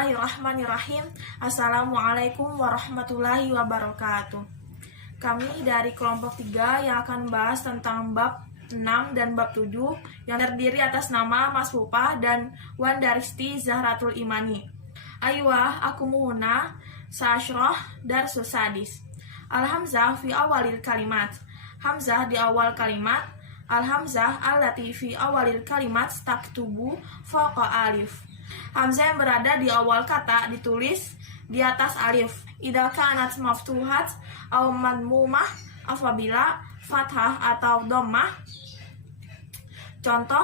Bismillahirrahmanirrahim. Assalamualaikum warahmatullahi wabarakatuh. Kami dari kelompok 3 yang akan membahas tentang bab 6 dan bab 7 yang terdiri atas nama Mas Pupah dan Wan Daristi Zahratul Imani. Aywa akumuna sa'asyrah darsus sadis. Al-hamzah fi awalil kalimat. Hamzah di awal kalimat. Al-hamzah allati fi awalil kalimat taktubu faqa alif. Hamzah yang berada di awal kata ditulis di atas alif. Idza kanat maftuhat aw madmumah, apabila fathah atau dhammah. Contoh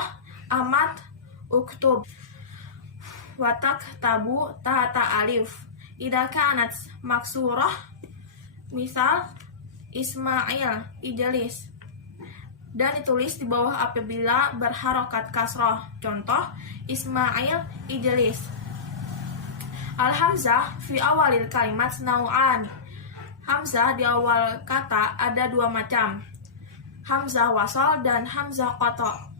amat uktub watak tabu tahta alif. Idza kanat maksurah, misal Ismail ijlis, dan ditulis di bawah apabila berharokat kasroh. Contoh Ismail ijlis. Al-hamzah fi awalil kalimat nau'an. Hamzah di awal kata ada dua macam, hamzah wasal dan hamzah qata'.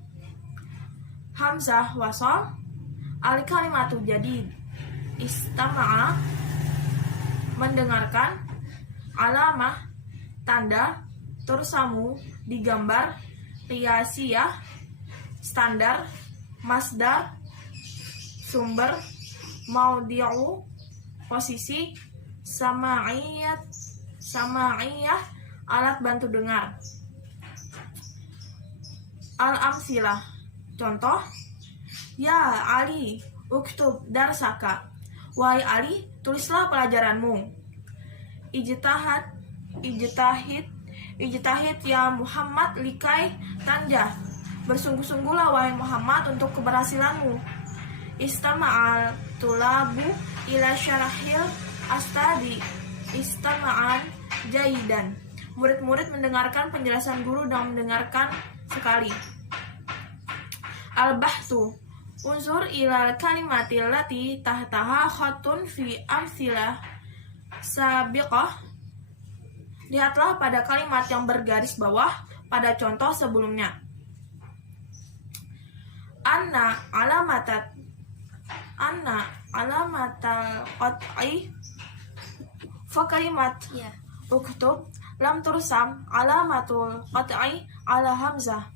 Hamzah wasal al-kalimatu jadid, istama'a mendengarkan, alamah tanda, tursamu digambar, qiyasiyah standar, masdar sumber, maudhi'u posisi, sama'iyah alat bantu dengar. Al-amsilah contoh, ya Ali uktub darsaka, wahai Ali tulislah pelajaranmu. Ijtahid ya Muhammad likai tanjah, bersungguh-sungguhlah wahai Muhammad untuk keberhasilanmu. Istama'al tulabu ila syarahil astadi istama'an jaidan. Murid-murid mendengarkan penjelasan guru dan mendengarkan sekali. Al-bahthu unsur ilal kalimatil lati tahtaha khatun fi amsilah sabiqah. Lihatlah pada kalimat yang bergaris bawah pada contoh sebelumnya. Anna alamatal qat'i fa kalimat uktub lam tursam alamatul qat'i ala hamzah.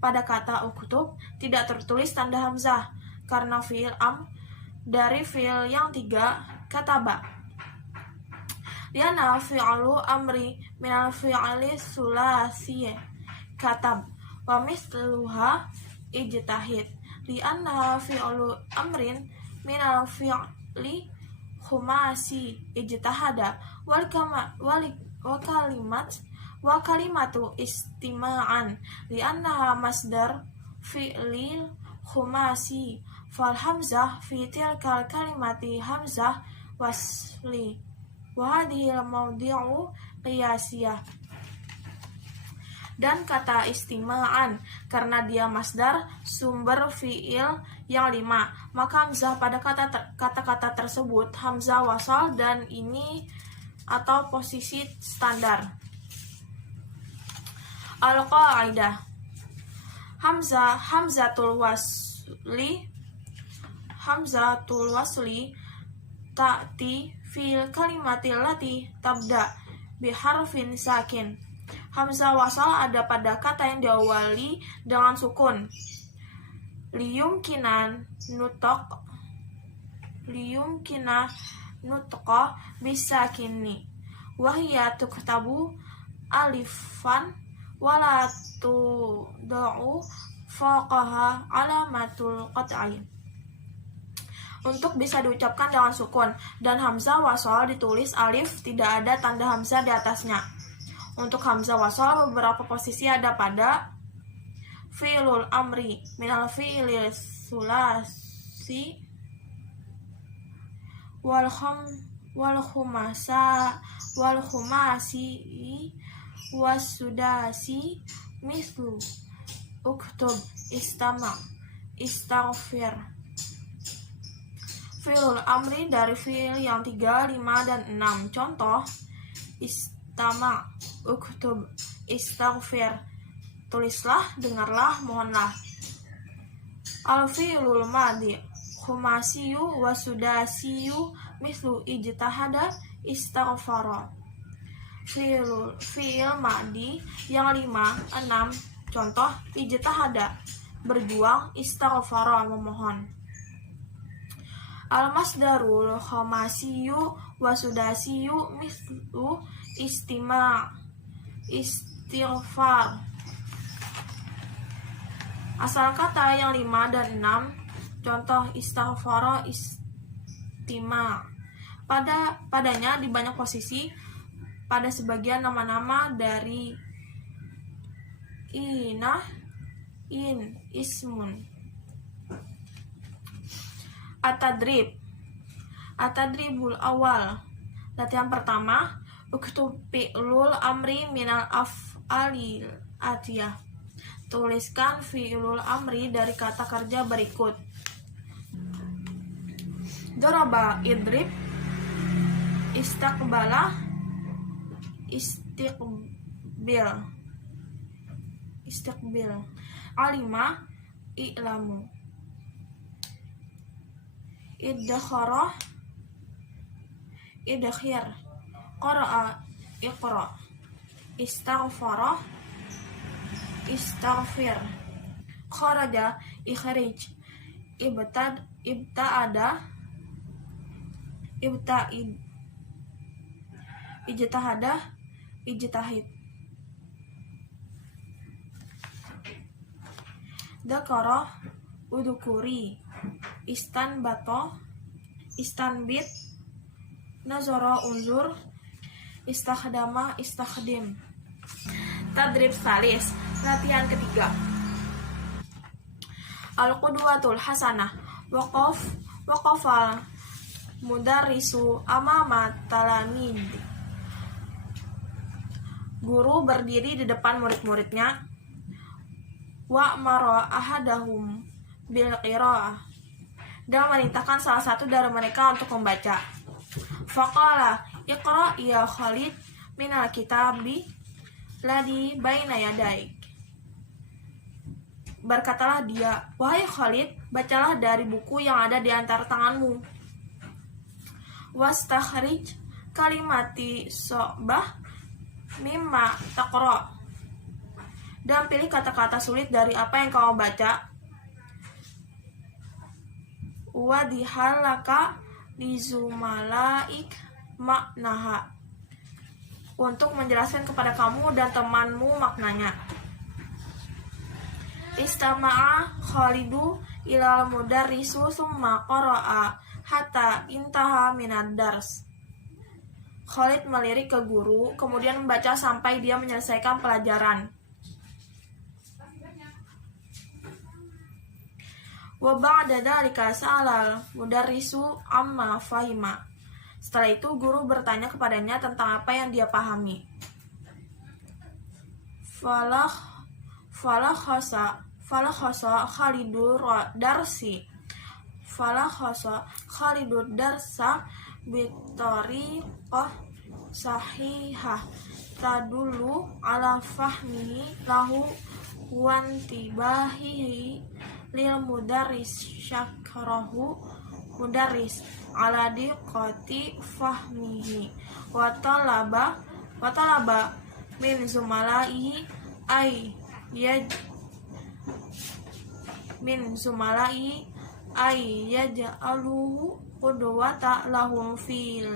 Pada kata uktub tidak tertulis tanda hamzah karena fi'il dari fi'il yang 3 kataba. Liana fi'alu amri minal fi'ali sulasi katab wa misluha ijtahid. Liana fi'alu amrin minal fi'li khumasi ijtahada wal kalimatu istima'an li'annaha masdar fi'lil khumasi fal hamzah fi tilkal kalimati hamzah wasli wa hadhil maudhi'u qiyasiyah. Dan kata istima'an karena dia masdar sumber fi'il yang 5, maka hamzah pada kata-kata tersebut hamzah wasal dan ini atau posisi standar. Al-qaidah hamzatul wasli ta'ti fil kalimatil lati tabda biharfin sakin. Hamzah wasal ada pada kata yang diawali dengan sukun. Liyumkina nutqa bisakini wahya tuktabu alifan wala tudau faqaha alamatul qat'i. Untuk bisa diucapkan dengan sukun dan hamzah wasal ditulis alif, tidak ada tanda hamzah di atasnya. Untuk hamzah wasal beberapa posisi ada pada fi'lul amri minal fi'lil sulasi wal khumasi wasudasi mislu uktub istama istaghfir. Fi'lul amri dari fi'il yang 3, 5, dan 6. Contoh istama uktub istaghfir, tulislah, dengarlah, mohonlah. Al-fi'lul madhi khumasiyu wa sudasiyu mislu ijtahada istaghfara. Fi'il ma'di yang 5, 6. Contoh ijtahada berjuang, istaghfara memohon. Al-masdarul khomasiyu wa sudasiyu mislu istighfar. Asal kata yang 5 dan 6. Contoh istaghfara, istima. Padanya di banyak posisi pada sebagian nama-nama dari inah, in, ismun. At-tadribul awal. Latihan pertama, uktub fi'lul amri minal af'alil atiyah. Tuliskan fi'lul amri dari kata kerja berikut. Daraba, idrib, istaqbala, istiqbil, alima, i'lamu, iddakhara, iddakhir, qara'a, iqra, istaghfara, istaghfir, kharaja, ikhrij, ibta'ada, ibta'id, ijtahada, ijtahid. Dzakara, udukuri, istanbata, istanbit, nazara, unzur, istakhdama, istakhdim. Tadrib salis, latihan ketiga. Al-qudwatul hasanah, waqafal mudarrisu amama talamid. Guru berdiri di depan murid-muridnya. Wa'mara ahadahum bil qira'ah, dan memerintahkan salah satu dari mereka untuk membaca. Faqala iqra ya Khalid minal kitabi ladhi baina yadaik. Berkatalah dia, wahai Khalid, bacalah dari buku yang ada di antara tanganmu. Wastakhrij kalimati so'bah mimma taqra, dan pilih kata-kata sulit dari apa yang kau baca. Wadihalaka lizumalaik maknaha, untuk menjelaskan kepada kamu dan temanmu maknanya. Istama'a Khalidu ilal mudarrisu summa qara'a hatta intaha minad dars. Khalid melirik ke guru, kemudian membaca sampai dia menyelesaikan pelajaran. Wa ba'da dzalika sa'alal mudarrisu amma fahima. Setelah itu guru bertanya kepadanya tentang apa yang dia pahami. Falakhasa Khalidur darsi. Falakhasa Khalidur darsa bitariqah sahihah tadullu ala fahmihi lahu wantibahihi lil mudarris syakarahu mudarris ala diqati fahmihi wa talaba min zumalaihi ay yaj'aluhu qudwata lahum fil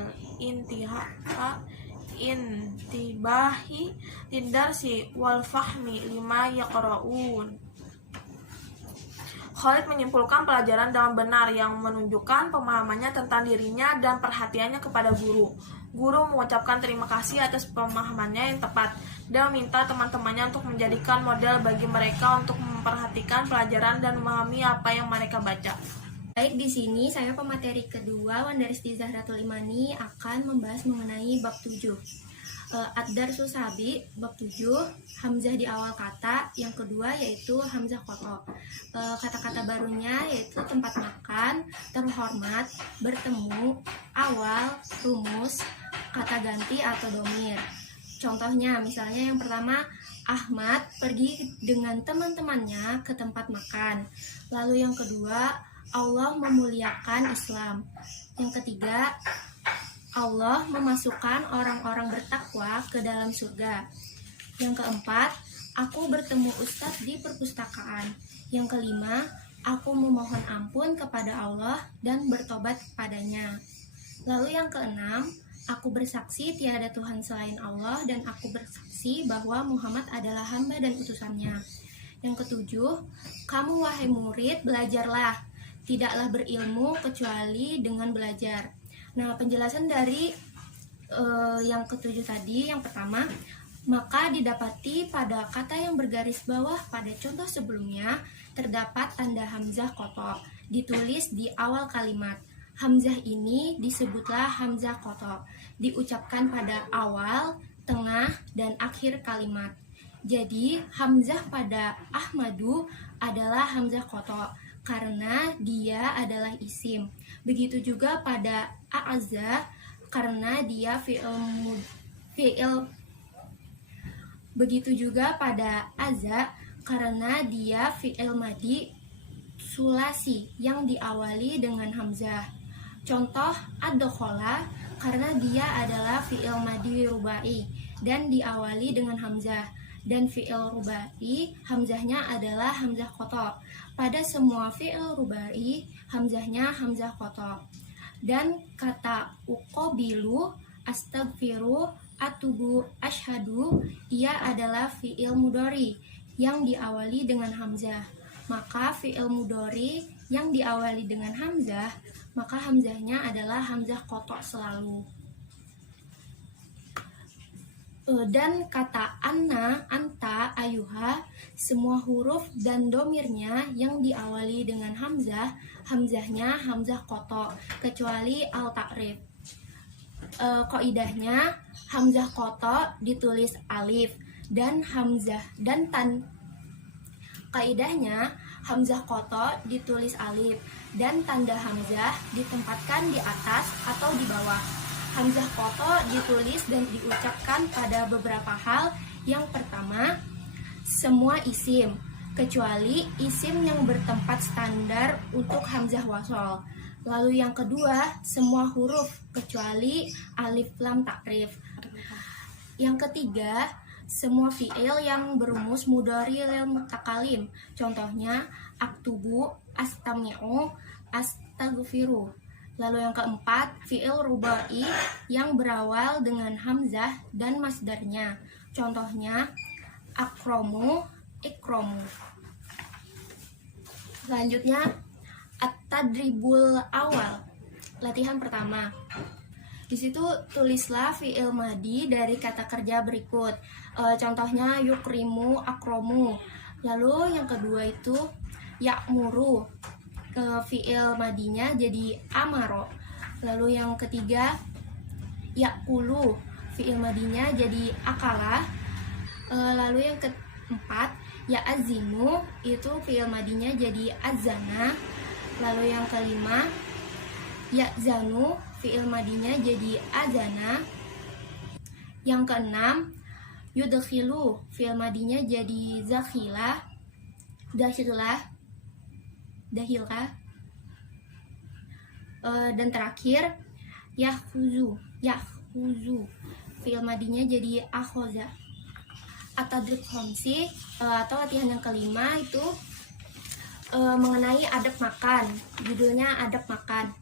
intibahi lidarsi wal fahmi lima yaqra'un. Khalid menyimpulkan pelajaran dengan benar yang menunjukkan pemahamannya tentang dirinya dan perhatiannya kepada guru. Guru mengucapkan terima kasih atas pemahamannya yang tepat dan meminta teman-temannya untuk menjadikan model bagi mereka untuk memperhatikan pelajaran dan memahami apa yang mereka baca. Baik, di sini saya pemateri kedua Wandaristi Zahratul Imani akan membahas mengenai bab 7. Ad-Darsus Sabi, bab 7, hamzah di awal kata. Yang kedua yaitu hamzah qata. Kata-kata barunya yaitu tempat makan, terhormat, bertemu, awal, rumus, kata ganti atau domir. Contohnya, misalnya yang pertama, Ahmad pergi dengan teman-temannya ke tempat makan. Lalu yang kedua, Allah memuliakan Islam. Yang ketiga, Allah memasukkan orang-orang bertakwa ke dalam surga. Yang keempat, aku bertemu Ustadz di perpustakaan. Yang kelima, aku memohon ampun kepada Allah dan bertobat kepadanya. Lalu yang keenam, aku bersaksi tiada Tuhan selain Allah dan aku bersaksi bahwa Muhammad adalah hamba dan utusannya. Yang ketujuh, kamu wahai murid belajarlah, tidaklah berilmu kecuali dengan belajar. Nah, penjelasan dari yang ketujuh tadi, yang pertama, maka didapati pada kata yang bergaris bawah pada contoh sebelumnya terdapat tanda hamzah kotok ditulis di awal kalimat. Hamzah ini disebutlah hamzah kotok, diucapkan pada awal, tengah, dan akhir kalimat. Jadi, hamzah pada Ahmadu adalah hamzah kotok karena dia adalah isim. Begitu juga pada A'azza karena dia fi'il. Begitu juga pada Azza karena dia fi'il madi sulasi yang diawali dengan hamzah. Contoh ad-dakhala karena dia adalah fi'il madi rubai dan diawali dengan hamzah. Dan fi'il rubai hamzahnya adalah hamzah kotok. Pada semua fi'il rubai hamzahnya hamzah kotok. Dan kata uqabilu, astaghfiru, atubu, ashadu, ia adalah fi'il mudhari yang diawali dengan hamzah. Maka fi'il mudhari yang diawali dengan hamzah, maka hamzahnya adalah hamzah kotok selalu. Dan kata anna, anta, ayuha, semua huruf dan domirnya yang diawali dengan hamzah, hamzahnya hamzah kotok, kecuali al-ta'rif. Qaidahnya hamzah kotok ditulis alif dan hamzah Qaidahnya hamzah kotok ditulis alif dan tanda hamzah ditempatkan di atas atau di bawah. Hamzah kotok ditulis dan diucapkan pada beberapa hal. Yang pertama, semua isim, kecuali isim yang bertempat standar untuk hamzah wasol. Lalu yang kedua, semua huruf, kecuali alif lam takrif. Yang ketiga, semua fi'il yang berumus mudhari lil mutakalim. Contohnya, aktubu, astami'u, astaghfiru. Lalu yang keempat, fi'il rubai yang berawal dengan hamzah dan masdarnya. Contohnya, akromu, ikromu. Selanjutnya, at-tadribul awal. Latihan pertama. Di situ tulislah fi'il madi dari kata kerja berikut. Contohnya, yukrimu, akromu. Lalu yang kedua itu, ya'muru. Fi'il madinya jadi amaro. Lalu yang ketiga, yakulu, fi'il madinya jadi akala. Lalu yang keempat, ya'azinu, itu fi'il madinya jadi azana. Lalu yang kelima, ya'zanu, fi'il madinya jadi azana. Yang keenam, yudkhilu, fi'il madinya jadi zakhilah, dahilkah. Dan terakhir, yahfuzu, fi'il madinya jadi akhoza. At-tadrib khamsi atau latihan yang kelima itu mengenai adab makan. Judulnya adab makan.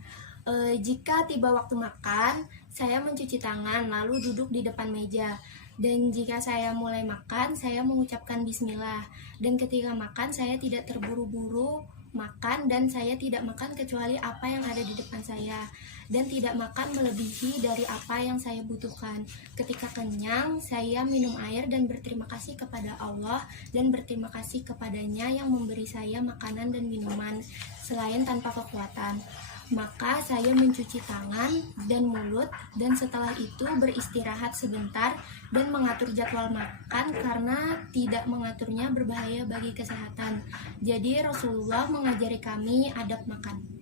Jika tiba waktu makan, saya mencuci tangan lalu duduk di depan meja. Dan jika saya mulai makan, saya mengucapkan bismillah. Dan ketika makan, saya tidak terburu-buru makan dan saya tidak makan kecuali apa yang ada di depan saya dan tidak makan melebihi dari apa yang saya butuhkan. Ketika kenyang, saya minum air dan berterima kasih kepada Allah dan berterima kasih kepadanya yang memberi saya makanan dan minuman selain tanpa kekuatan. Maka saya mencuci tangan dan mulut dan setelah itu beristirahat sebentar dan mengatur jadwal makan karena tidak mengaturnya berbahaya bagi kesehatan. Jadi Rasulullah mengajari kami adab makan.